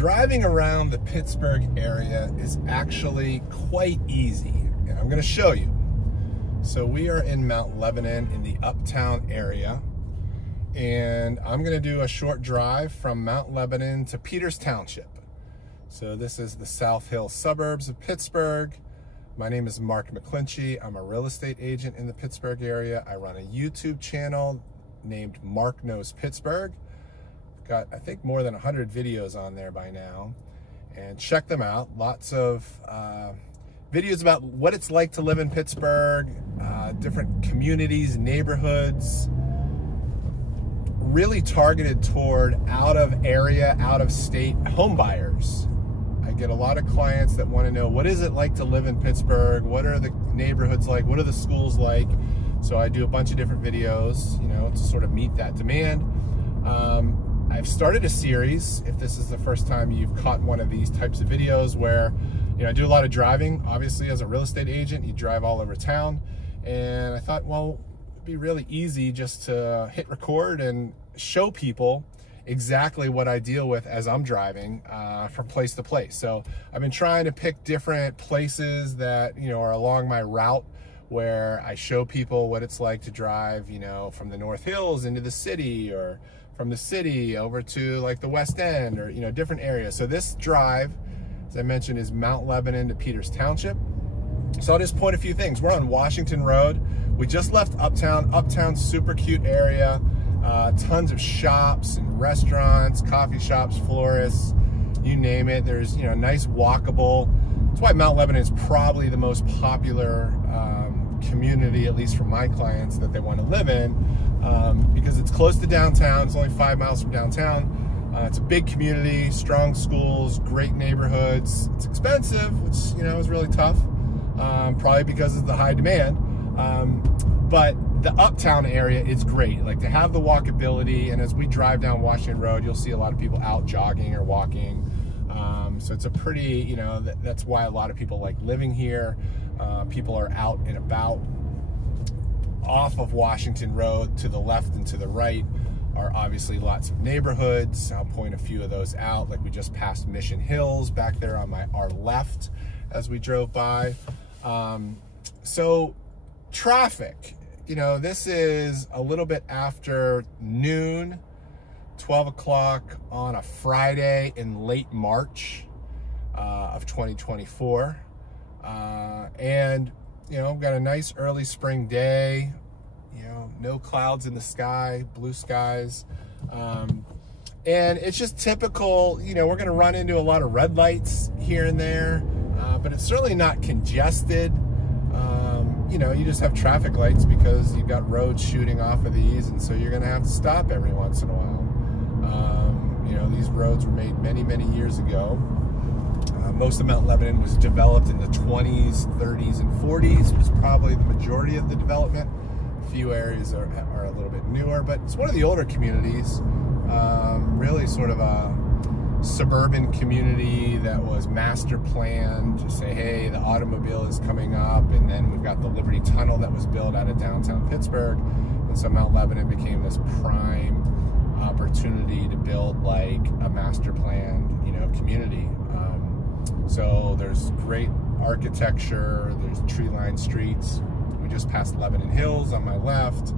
Driving around the Pittsburgh area is actually quite easy, and I'm going to show you. So we are in Mount Lebanon in the Uptown area, and I'm going to do a short drive from Mount Lebanon to Peters Township. So this is the South Hill suburbs of Pittsburgh. My name is Mark McClinchy. I'm a real estate agent in the Pittsburgh area. I run a YouTube channel named Mark Knows Pittsburgh. Got, I think, more than 100 videos on there by now, and check them out. Lots of videos about what it's like to live in Pittsburgh, different communities, neighborhoods, really targeted toward out of area, out of state home buyers. I get a lot of clients that want to know, what is it like to live in Pittsburgh? What are the neighborhoods like? What are the schools like? So I do a bunch of different videos, you know, to sort of meet that demand. I've started a series, if this is the first time you've caught one of these types of videos, where, you know, I do a lot of driving. Obviously, as a real estate agent, you drive all over town. And I thought, well, it'd be really easy just to hit record and show people exactly what I deal with as I'm driving from place to place. So I've been trying to pick different places that, you know, are along my route, where I show people what it's like to drive, you know, from the North Hills into the city, or from the city over to like the West End, or, you know, different areas. So this drive, as I mentioned, is Mount Lebanon to Peters Township. So I'll just point a few things. We're on Washington Road. We just left Uptown. Uptown's super cute area. Tons of shops and restaurants, coffee shops, florists, you name it. There's, you know, nice walkable. That's why Mount Lebanon is probably the most popular community, at least for my clients, that they want to live in, because it's close to downtown. It's only 5 miles from downtown. It's a big community, strong schools, great neighborhoods. It's expensive, which, you know, is really tough, probably because of the high demand. But the Uptown area is great, like to have the walkability. And as we drive down Washington Road, you'll see a lot of people out jogging or walking. So it's a pretty, you know, that's why a lot of people like living here. People are out and about. Off of Washington Road, to the left and to the right, are obviously lots of neighborhoods. I'll point a few of those out. Like we just passed Mission Hills back there on our left as we drove by. So traffic, you know, this is a little bit after noon, 12 o'clock on a Friday in late March of 2024. And, you know, got a nice early spring day, you know, no clouds in the sky, blue skies. And it's just typical, you know, we're going to run into a lot of red lights here and there, but it's certainly not congested. You know, you just have traffic lights because you've got roads shooting off of these, and so you're going to have to stop every once in a while. You know, these roads were made many, many years ago. Most of Mount Lebanon was developed in the 20s, 30s, and 40s. It was probably the majority of the development. A few areas are a little bit newer, but it's one of the older communities. Really sort of a suburban community that was master planned to say, hey, the automobile is coming up, and then we've got the Liberty Tunnel that was built out of downtown Pittsburgh, and so Mount Lebanon became this prime opportunity to build like a master planned, you know, community. So there's great architecture, there's tree-lined streets. We just passed Lebanon Hills on my left.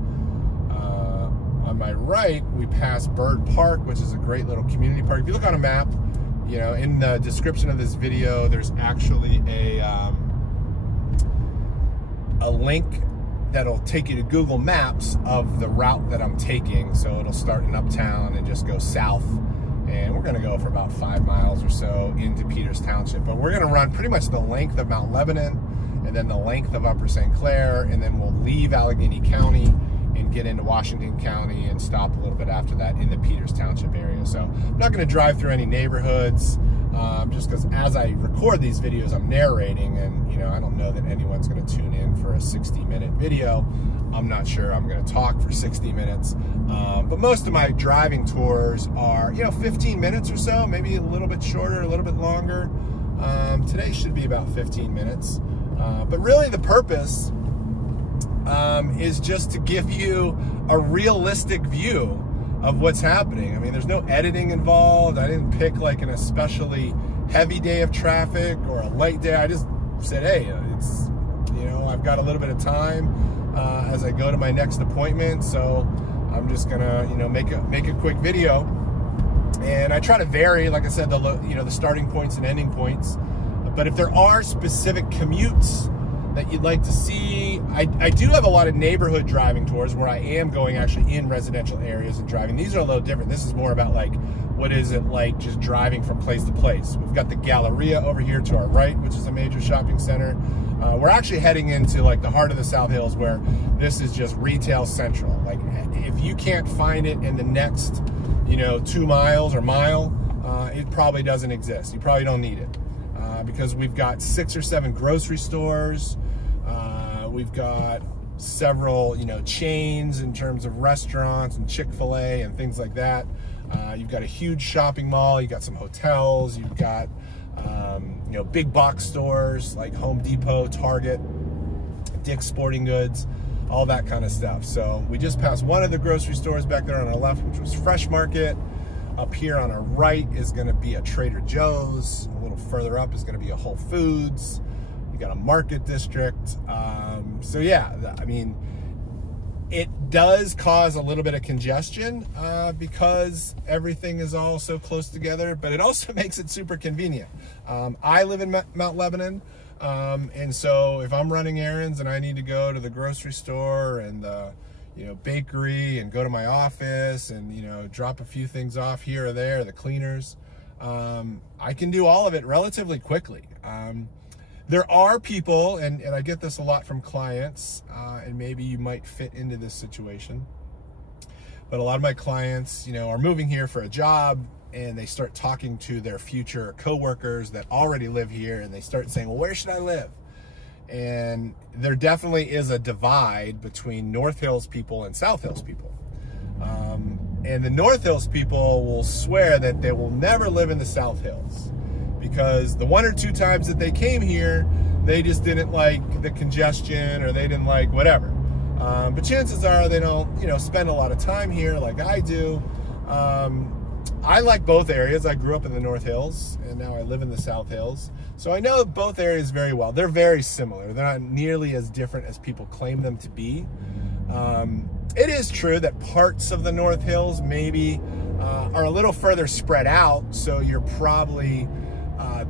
On my right, we passed Bird Park, which is a great little community park. If you look on a map, you know, in the description of this video, there's actually a link that'll take you to Google Maps of the route that I'm taking. So it'll start in Uptown and just go south. And we're going to go for about 5 miles or so into Peters Township. But we're going to run pretty much the length of Mount Lebanon, and then the length of Upper St. Clair, and then we'll leave Allegheny County and get into Washington County and stop a little bit after that in the Peters Township area. So I'm not going to drive through any neighborhoods, just because as I record these videos, I'm narrating, and, you know, I don't know that anyone's going to tune in for a 60-minute video. I'm not sure I'm going to talk for 60 minutes, but most of my driving tours are, you know, 15 minutes or so, maybe a little bit shorter, a little bit longer. Today should be about 15 minutes, but really the purpose is just to give you a realistic view of what's happening. I mean, there's no editing involved. I didn't pick like an especially heavy day of traffic or a light day. I just said, hey, it's, you know, I've got a little bit of time as I go to my next appointment, so I'm just gonna, you know, make a quick video. And I try to vary, like I said, the starting points and ending points. But if there are specific commutes that you'd like to see, I do have a lot of neighborhood driving tours where I am going actually in residential areas and driving. These are a little different. This is more about like, what is it like just driving from place to place. We've got the Galleria over here to our right, which is a major shopping center. We're actually heading into like the heart of the South Hills, where this is just retail central. Like if you can't find it in the next, you know, 2 miles or mile, it probably doesn't exist. You probably don't need it. Because we've got 6 or 7 grocery stores. We've got several, you know, chains in terms of restaurants and Chick-fil-A and things like that. You've got a huge shopping mall. You've got some hotels. You've got, you know, big box stores like Home Depot, Target, Dick's Sporting Goods, all that kind of stuff. So we just passed one of the grocery stores back there on our left, which was Fresh Market. Up here on our right is going to be a Trader Joe's. A little further up is going to be a Whole Foods. You got a Market District. So yeah, I mean, it does cause a little bit of congestion because everything is all so close together, but it also makes it super convenient. I live in Mount Lebanon, and so if I'm running errands and I need to go to the grocery store and the, you know, bakery and go to my office and, you know, drop a few things off here or there, the cleaners, I can do all of it relatively quickly. There are people, and I get this a lot from clients, and maybe you might fit into this situation, but a lot of my clients, you know, are moving here for a job, and they start talking to their future coworkers that already live here, and they start saying, well, where should I live? And there definitely is a divide between North Hills people and South Hills people. And the North Hills people will swear that they will never live in the South Hills because the 1 or 2 times that they came here, they just didn't like the congestion or they didn't like whatever. But chances are they don't, you know, spend a lot of time here like I do. I like both areas. I grew up in the North Hills and now I live in the South Hills. So I know both areas very well. They're very similar. They're not nearly as different as people claim them to be. It is true that parts of the North Hills maybe are a little further spread out. So you're probably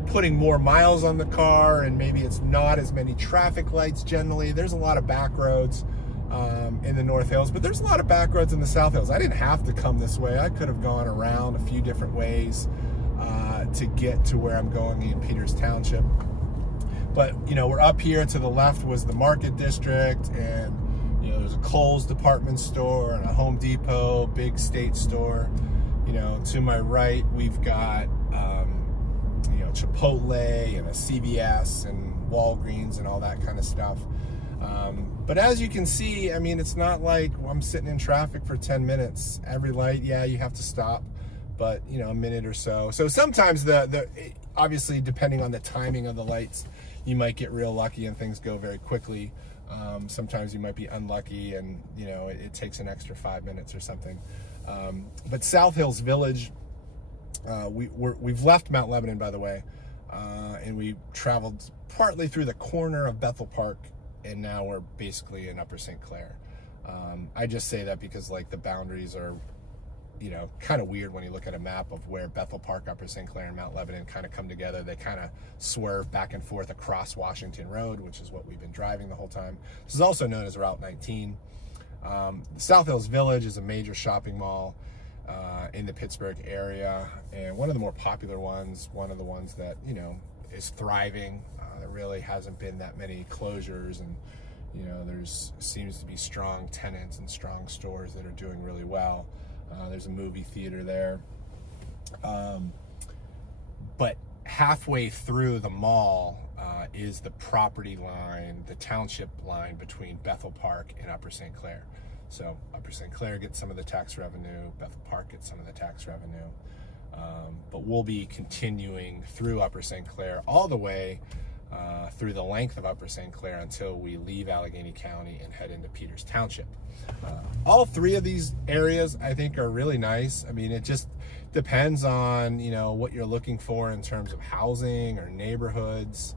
putting more miles on the car and maybe it's not as many traffic lights generally. There's a lot of back roads in the North Hills, but there's a lot of back roads in the South Hills. I didn't have to come this way. I could have gone around a few different ways to get to where I'm going in Peters Township. But, you know, we're up here to the left was the Market District, and, you know, there's a Kohl's department store and a Home Depot, big state store. You know, to my right, we've got, you know, Chipotle and a CVS and Walgreens and all that kind of stuff. But as you can see, I mean, it's not like I'm sitting in traffic for 10 minutes. Every light, yeah, you have to stop, but, you know, a minute or so. So sometimes obviously, depending on the timing of the lights, you might get real lucky and things go very quickly. Sometimes you might be unlucky and, you know, it takes an extra 5 minutes or something. But South Hills Village, we've left Mount Lebanon, by the way, and we traveled partly through the corner of Bethel Park, and now we're basically in Upper St. Clair. I just say that because, like, the boundaries are, you know, kind of weird when you look at a map of where Bethel Park, Upper St. Clair, and Mount Lebanon kind of come together. They kind of swerve back and forth across Washington Road, which is what we've been driving the whole time. This is also known as Route 19. The South Hills Village is a major shopping mall in the Pittsburgh area, and one of the more popular ones, one of the ones that, you know, is thriving. There really hasn't been that many closures, and, you know, seems to be strong tenants and strong stores that are doing really well. There's a movie theater there. But halfway through the mall is the property line, the township line between Bethel Park and Upper St. Clair. So Upper St. Clair gets some of the tax revenue, Bethel Park gets some of the tax revenue. But we'll be continuing through Upper St. Clair all the way through the length of Upper St. Clair until we leave Allegheny County and head into Peters Township. All three of these areas I think are really nice. I mean, it just depends on, you know, what you're looking for in terms of housing or neighborhoods.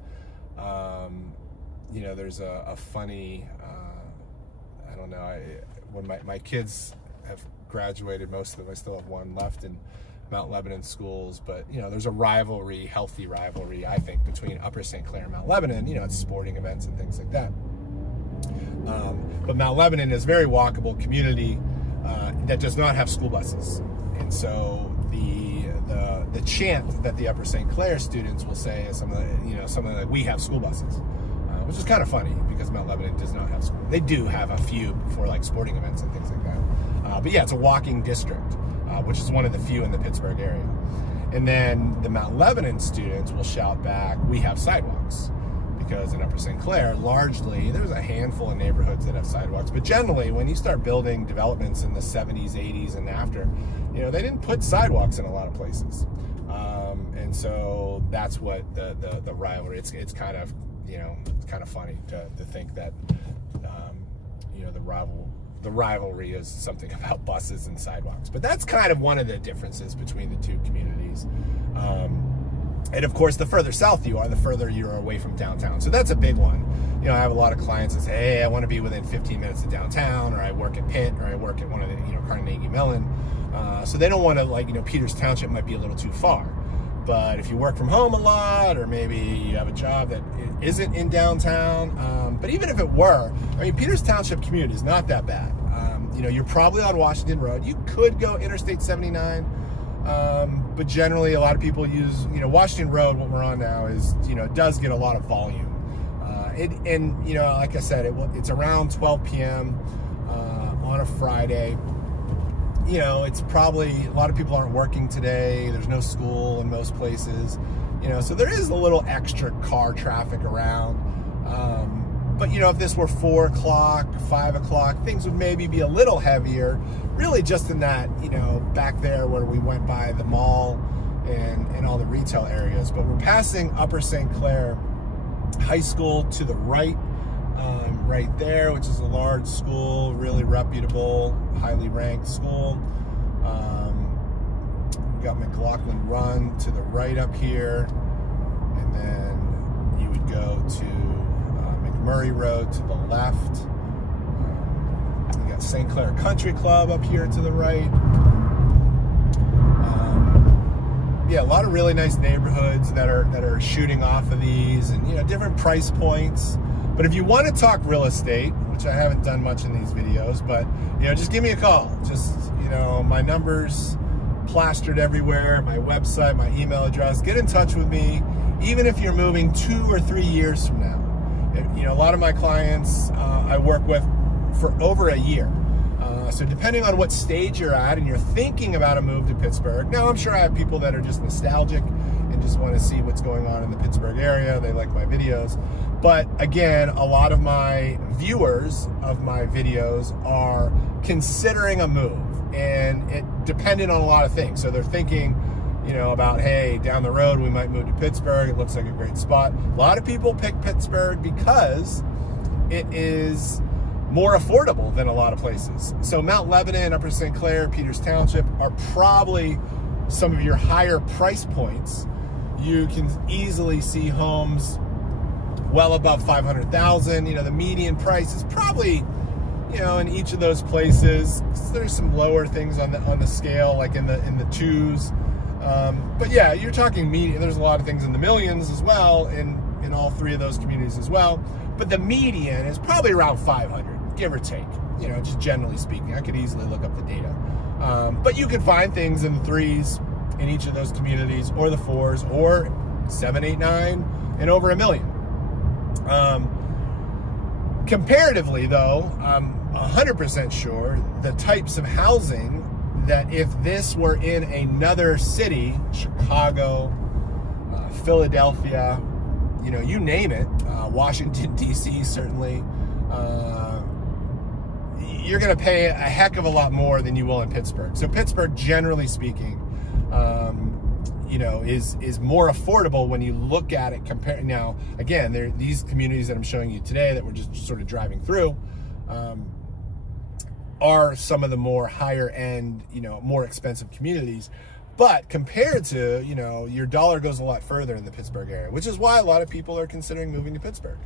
You know, there's a funny, I don't know, when my kids have graduated, most of them, I still have one left in Mount Lebanon schools, but you know, there's a rivalry, healthy rivalry, I think, between Upper St. Clair and Mount Lebanon. You know, it's sporting events and things like that. But Mount Lebanon is a very walkable community that does not have school buses, and so the chant that the Upper St. Clair students will say is something like, "We have school buses," which is kind of funny because Mount Lebanon does not have school. They do have a few for like sporting events and things like that. But yeah, it's a walking district, which is one of the few in the Pittsburgh area. And then the Mount Lebanon students will shout back, "We have sidewalks." Because in Upper St. Clair, largely, there's a handful of neighborhoods that have sidewalks. But generally, when you start building developments in the 70s, 80s, and after, you know, they didn't put sidewalks in a lot of places. And so that's what the rivalry, it's kind of, you know, it's kind of funny to think that, you know, the rivalry is something about buses and sidewalks. But that's kind of one of the differences between the two communities. And of course, the further south you are, the further you're away from downtown. So that's a big one. You know, I have a lot of clients that say, "Hey, I want to be within 15 minutes of downtown," or "I work at Pitt," or "I work at one of the, you know, Carnegie Mellon." So they don't want to, like, you know, Peters Township might be a little too far. But if you work from home a lot, or maybe you have a job that isn't in downtown, but even if it were, I mean, Peters Township commute is not that bad. You know, you're probably on Washington Road. You could go Interstate 79. But generally, a lot of people use, you know, Washington Road, what we're on now, is, you know, it does get a lot of volume. And, you know, like I said, it's around 12 p.m. On a Friday. You know, it's probably, a lot of people aren't working today. There's no school in most places. You know, so there is a little extra car traffic around. But, you know, if this were 4 o'clock, 5 o'clock, things would maybe be a little heavier. Really just in that, you know, back there where we went by the mall and all the retail areas. But we're passing Upper St. Clair High School to the right, right there, which is a large school, really reputable, highly ranked school. We got McLaughlin Run to the right up here. And then you would go to Murray Road to the left. You got St. Clair Country Club up here to the right. Yeah, a lot of really nice neighborhoods that are shooting off of these, and, you know, different price points. But if you want to talk real estate, which I haven't done much in these videos, but, you know, just give me a call. Just, you know, my number's plastered everywhere, my website, my email address. Get in touch with me, even if you're moving 2 or 3 years from now. You know, a lot of my clients I work with for over a year. So depending on what stage you're at and you're thinking about a move to Pittsburgh, now I'm sure I have people that are just nostalgic and just want to see what's going on in the Pittsburgh area. They like my videos. But again, a lot of my viewers of my videos are considering a move, and it depended on a lot of things. So they're thinking, you know, about, hey, down the road we might move to Pittsburgh. It looks like a great spot. A lot of people pick Pittsburgh because it is more affordable than a lot of places. So Mount Lebanon, Upper St. Clair, Peters Township are probably some of your higher price points. You can easily see homes well above $500,000. You know, the median price is probably, you know, in each of those places. There's some lower things on the scale, like in the twos. But yeah, you're talking median. There's a lot of things in the millions as well, in all three of those communities as well. But the median is probably around 500, give or take. You know, just generally speaking. I could easily look up the data. But you could find things in the 3s in each of those communities, or the 4s, or 7, 8, 9, and over $1 million. Comparatively, though, I'm 100% sure the types of housing that if this were in another city, Chicago, Philadelphia, you know, you name it, Washington, D.C. certainly, you're going to pay a heck of a lot more than you will in Pittsburgh. So Pittsburgh, generally speaking, you know, is more affordable when you look at it compared. Now, again, these communities that I'm showing you today that we're just sort of driving through are some of the more higher end, you know, more expensive communities. But compared to, you know, your dollar goes a lot further in the Pittsburgh area, which is why a lot of people are considering moving to Pittsburgh.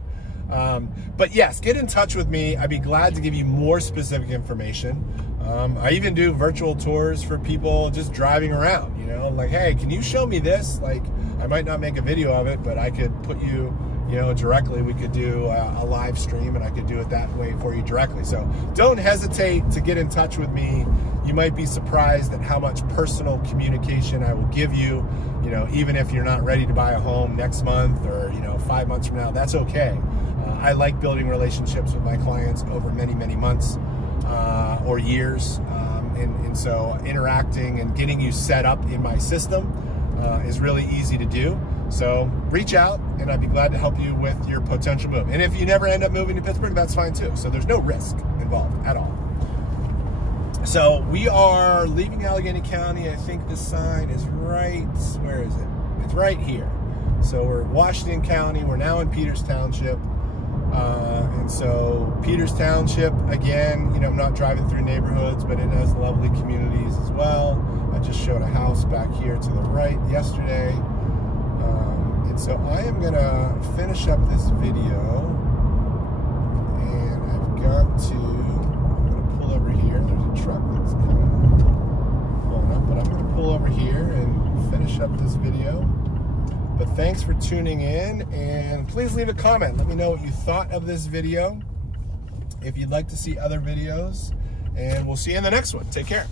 But yes, get in touch with me. I'd be glad to give you more specific information. I even do virtual tours for people just driving around, you know, like, hey, can you show me this? Like, I might not make a video of it, but I could put you, you know, directly. We could do a live stream and I could do it that way for you directly. So don't hesitate to get in touch with me. You might be surprised at how much personal communication I will give you, you know, even if you're not ready to buy a home next month or, you know, 5 months from now, that's okay. I like building relationships with my clients over many, many months or years. And so interacting and getting you set up in my system is really easy to do. So reach out and I'd be glad to help you with your potential move. And if you never end up moving to Pittsburgh, that's fine too. So there's no risk involved at all. So we are leaving Allegheny County. I think the sign is right, where is it? It's right here. So we're Washington County. We're now in Peters Township. And so Peters Township, again, you know, I'm not driving through neighborhoods, but it has lovely communities as well. I just showed a house back here to the right yesterday. And so I am gonna finish up this video, and I've got to, I'm gonna pull over here. There's a truck that's pulling up, but I'm gonna pull over here and finish up this video. But thanks for tuning in, and please leave a comment. Let me know what you thought of this video, if you'd like to see other videos, and we'll see you in the next one. Take care.